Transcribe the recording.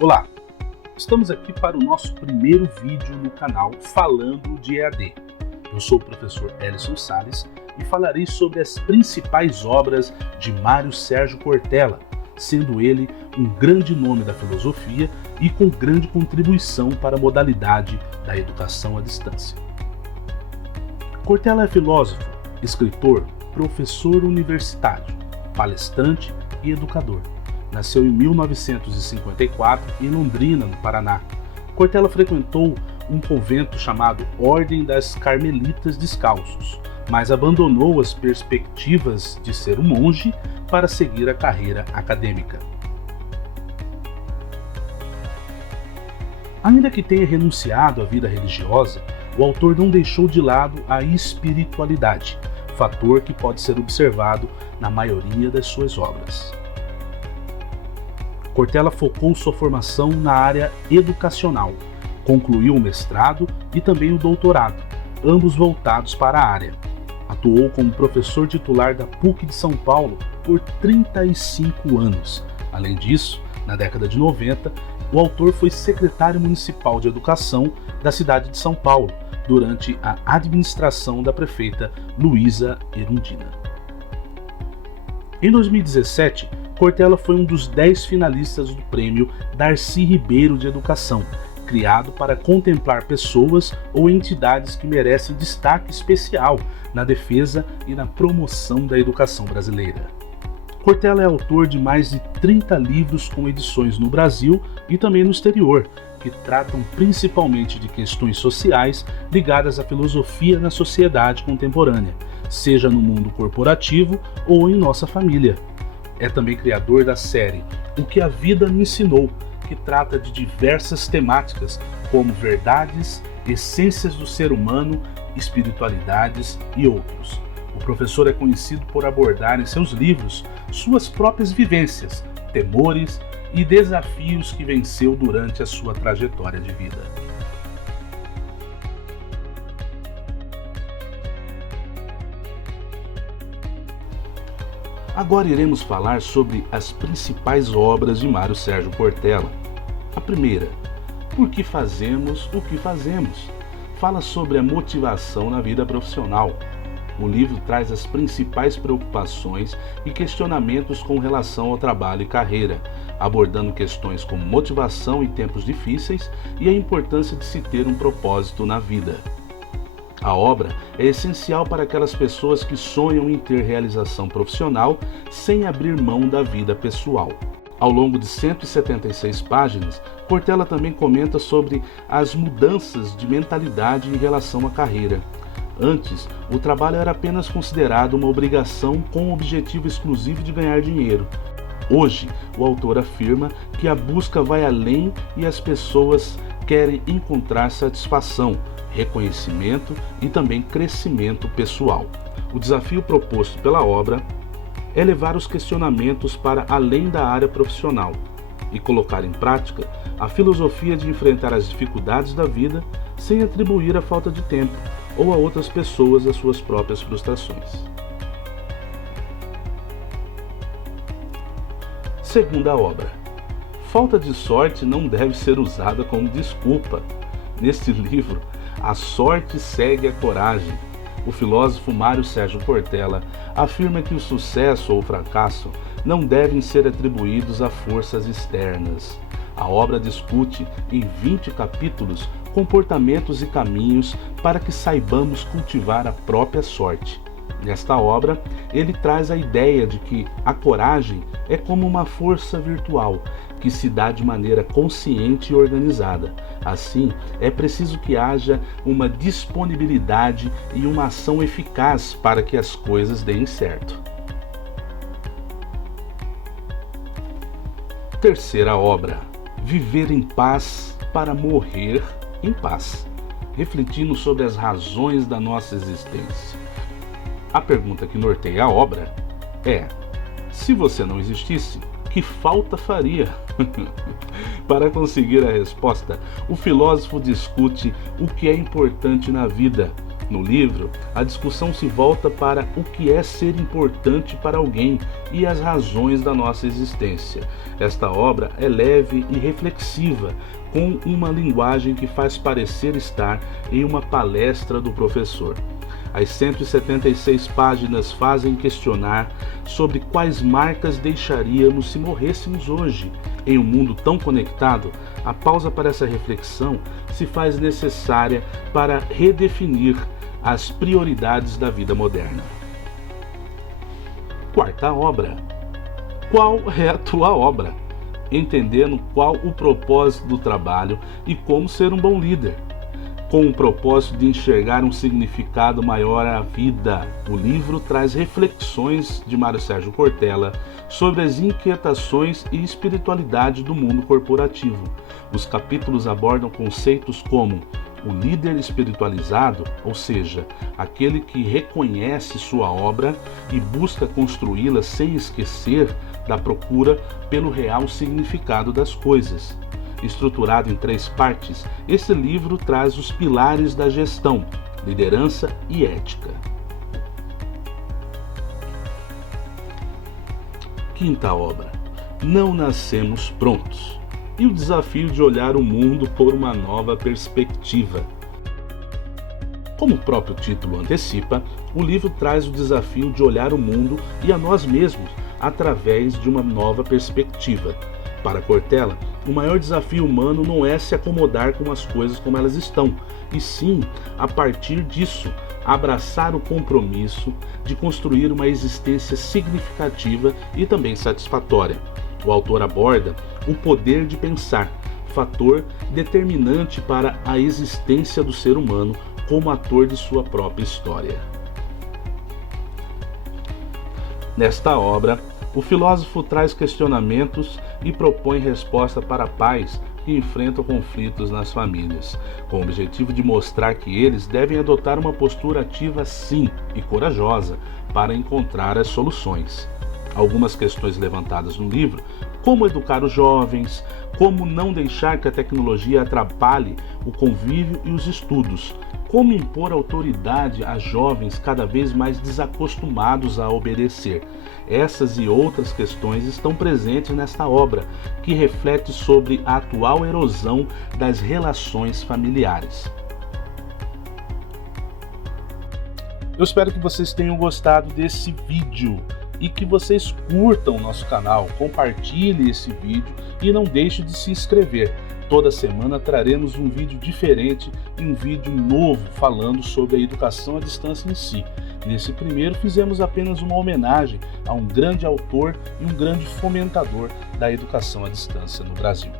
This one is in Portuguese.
Olá, estamos aqui para o nosso primeiro vídeo no canal falando de EAD. Eu sou o professor Elison Salles e falarei sobre as principais obras de Mário Sérgio Cortella, sendo ele um grande nome da filosofia e com grande contribuição para a modalidade da educação à distância. Cortella é filósofo, escritor, professor universitário, palestrante e educador. Nasceu em 1954 em Londrina, no Paraná. Cortella frequentou um convento chamado Ordem das Carmelitas Descalços, mas abandonou as perspectivas de ser um monge para seguir a carreira acadêmica. Ainda que tenha renunciado à vida religiosa, o autor não deixou de lado a espiritualidade, fator que pode ser observado na maioria das suas obras. Cortella focou sua formação na área educacional, concluiu o mestrado e também o doutorado, ambos voltados para a área. Atuou como professor titular da PUC de São Paulo por 35 anos. Além disso, na década de 90, o autor foi secretário municipal de educação da cidade de São Paulo, durante a administração da prefeita Luísa Erundina. Em 2017, Cortella foi um dos 10 finalistas do prêmio Darcy Ribeiro de Educação, criado para contemplar pessoas ou entidades que merecem destaque especial na defesa e na promoção da educação brasileira. Cortella é autor de mais de 30 livros com edições no Brasil e também no exterior, que tratam principalmente de questões sociais ligadas à filosofia na sociedade contemporânea, seja no mundo corporativo ou em nossa família. É também criador da série O que a Vida me Ensinou, que trata de diversas temáticas como verdades, essências do ser humano, espiritualidades e outros. O professor é conhecido por abordar em seus livros suas próprias vivências, temores e desafios que venceu durante a sua trajetória de vida. Agora iremos falar sobre as principais obras de Mário Sérgio Cortella. A primeira, Por que fazemos o que fazemos? Fala sobre a motivação na vida profissional. O livro traz as principais preocupações e questionamentos com relação ao trabalho e carreira, abordando questões como motivação em tempos difíceis e a importância de se ter um propósito na vida. A obra é essencial para aquelas pessoas que sonham em ter realização profissional sem abrir mão da vida pessoal. Ao longo de 176 páginas, Cortella também comenta sobre as mudanças de mentalidade em relação à carreira. Antes, o trabalho era apenas considerado uma obrigação com o objetivo exclusivo de ganhar dinheiro. Hoje, o autor afirma que a busca vai além e as pessoas querem encontrar satisfação, reconhecimento e também crescimento pessoal. O desafio proposto pela obra é levar os questionamentos para além da área profissional e colocar em prática a filosofia de enfrentar as dificuldades da vida sem atribuir a falta de tempo ou a outras pessoas as suas próprias frustrações. Segunda obra. Falta de sorte não deve ser usada como desculpa. Neste livro, a sorte segue a coragem. O filósofo Mário Sérgio Cortella afirma que o sucesso ou o fracasso não devem ser atribuídos a forças externas. A obra discute, em 20 capítulos, comportamentos e caminhos para que saibamos cultivar a própria sorte. Nesta obra, ele traz a ideia de que a coragem é como uma força virtual que se dá de maneira consciente e organizada. Assim, é preciso que haja uma disponibilidade e uma ação eficaz para que as coisas deem certo. Terceira obra. Viver em paz para morrer em paz, refletindo sobre as razões da nossa existência. A pergunta que norteia a obra é: se você não existisse, que falta faria? Para conseguir a resposta, o filósofo discute o que é importante na vida, No livro, a discussão se volta para o que é ser importante para alguém e as razões da nossa existência. Esta obra é leve e reflexiva, com uma linguagem que faz parecer estar em uma palestra do professor. As 176 páginas fazem questionar sobre quais marcas deixaríamos se morrêssemos hoje. Em um mundo tão conectado, a pausa para essa reflexão se faz necessária para redefinir as prioridades da vida moderna. Quarta obra. Qual é a tua obra? Entendendo qual o propósito do trabalho e como ser um bom líder. Com o propósito de enxergar um significado maior à vida, o livro traz reflexões de Mário Sérgio Cortella sobre as inquietações e espiritualidade do mundo corporativo. Os capítulos abordam conceitos como o líder espiritualizado, ou seja, aquele que reconhece sua obra e busca construí-la sem esquecer da procura pelo real significado das coisas. Estruturado em 3 partes, esse livro traz os pilares da gestão, liderança e ética. Quinta obra. Não nascemos prontos. E o desafio de olhar o mundo por uma nova perspectiva. Como o próprio título antecipa, o livro traz o desafio de olhar o mundo e a nós mesmos através de uma nova perspectiva. Para Cortella, o maior desafio humano não é se acomodar com as coisas como elas estão, e sim, a partir disso, abraçar o compromisso de construir uma existência significativa e também satisfatória. O autor aborda o poder de pensar, fator determinante para a existência do ser humano como ator de sua própria história. Nesta obra, o filósofo traz questionamentos e propõe resposta para pais que enfrentam conflitos nas famílias, com o objetivo de mostrar que eles devem adotar uma postura ativa sim e corajosa para encontrar as soluções. Algumas questões levantadas no livro, como educar os jovens, como não deixar que a tecnologia atrapalhe o convívio e os estudos, como impor autoridade a jovens cada vez mais desacostumados a obedecer. Essas e outras questões estão presentes nesta obra, que reflete sobre a atual erosão das relações familiares. Eu espero que vocês tenham gostado desse vídeo e que vocês curtam o nosso canal, compartilhem esse vídeo e não deixe de se inscrever. Toda semana traremos um vídeo diferente e um vídeo novo falando sobre a educação à distância em si. Nesse primeiro fizemos apenas uma homenagem a um grande autor e um grande fomentador da educação à distância no Brasil.